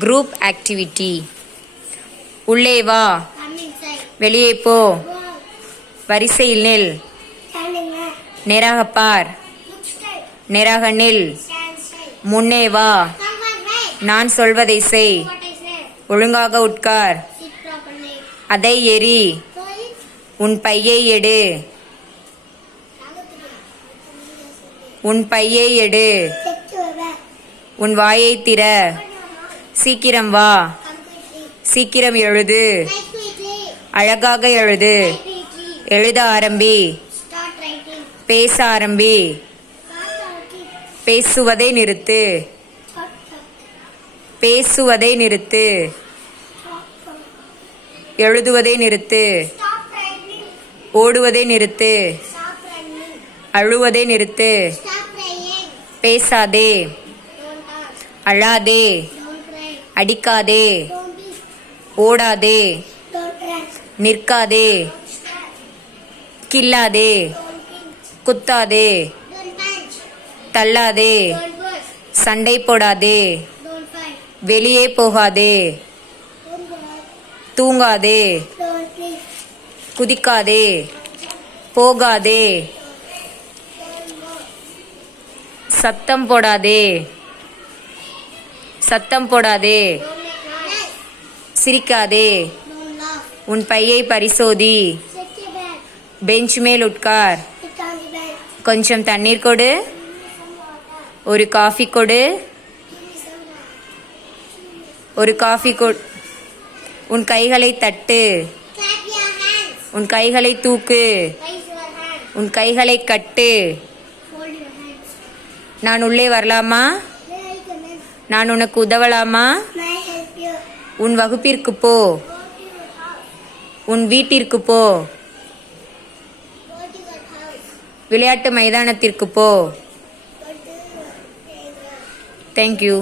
Group activity. உள்ளே வா, Come inside. வெளியே போ, Go. வரிசையில் நில், Stand in line. நேராக பார், Look straight. நேராக நில், Stand straight. முன்னே வா, Come back right. நான் சொல்வதை செய், Do what I said. ஒழுங்காக உட்கார், Sit properly. அதை எரி, Throw it. உன் பையை எடு, உன் பையை எடு, Check your bag. உன் வாயை திற, சீக்கிரம் வா, Come quickly. சீக்கிரம் எழுது, Write quickly. அழகாக எழுது, Write quickly. எழுத ஆரம்பி, Start writing. பேச ஆரம்பி, Start talking. பேசுவதை நிறுத்து, Talk, talk. பேசுவதை நிறுத்து, Talk, talk. எழுதுவதை நிறுத்து, Stop writing. ஓடுவதை நிறுத்து, Stop running. அழுவதை நிறுத்து, Stop praying. பேசாதே, Don't ask. அழாதே, Don't cry. அடிக்காதே, Don't beat. ஓடாதே, Don't run. நிற்காதே, Don't stand. கில்லாதே, Don't pinch. குத்தாதே, Don't punch. தள்ளாதே, Don't push. சண்டை போடாதே, Don't fight. வெளியே போகாதே, Don't go out. தூங்காதே, Don't sleep. குதிக்காதே, போகாதே, Don't go. சத்தம் போடாதே, சத்தம் போடாதே, Don't make noise. சிரிக்காதே, Don't laugh. உன் பையை பரிசோதி, Check your bag. பெஞ்ச் மேல் உட்கார், Sit on the bed. கொஞ்சம் தண்ணீர் கொடு, Give me some water. ஒரு காஃபி கொடு, Give me some water. ஒரு காஃபி கொடு, உன் கைகளை தட்டு, Clap your hands. உன் கைகளை தூக்கு, Raise your hands. உன் கைகளை கட்டு, Hold your hands. நான் உள்ளே வரலாமா, May I come in? நான் உனக்கு உதவலாமா, May I help you? உன் வகுப்பிற்கு போ, Go to your house. உன் வீட்டிற்கு போ, Go to your house. விளையாட்டு மைதானத்திற்கு போ. Go to your playground. Thank you.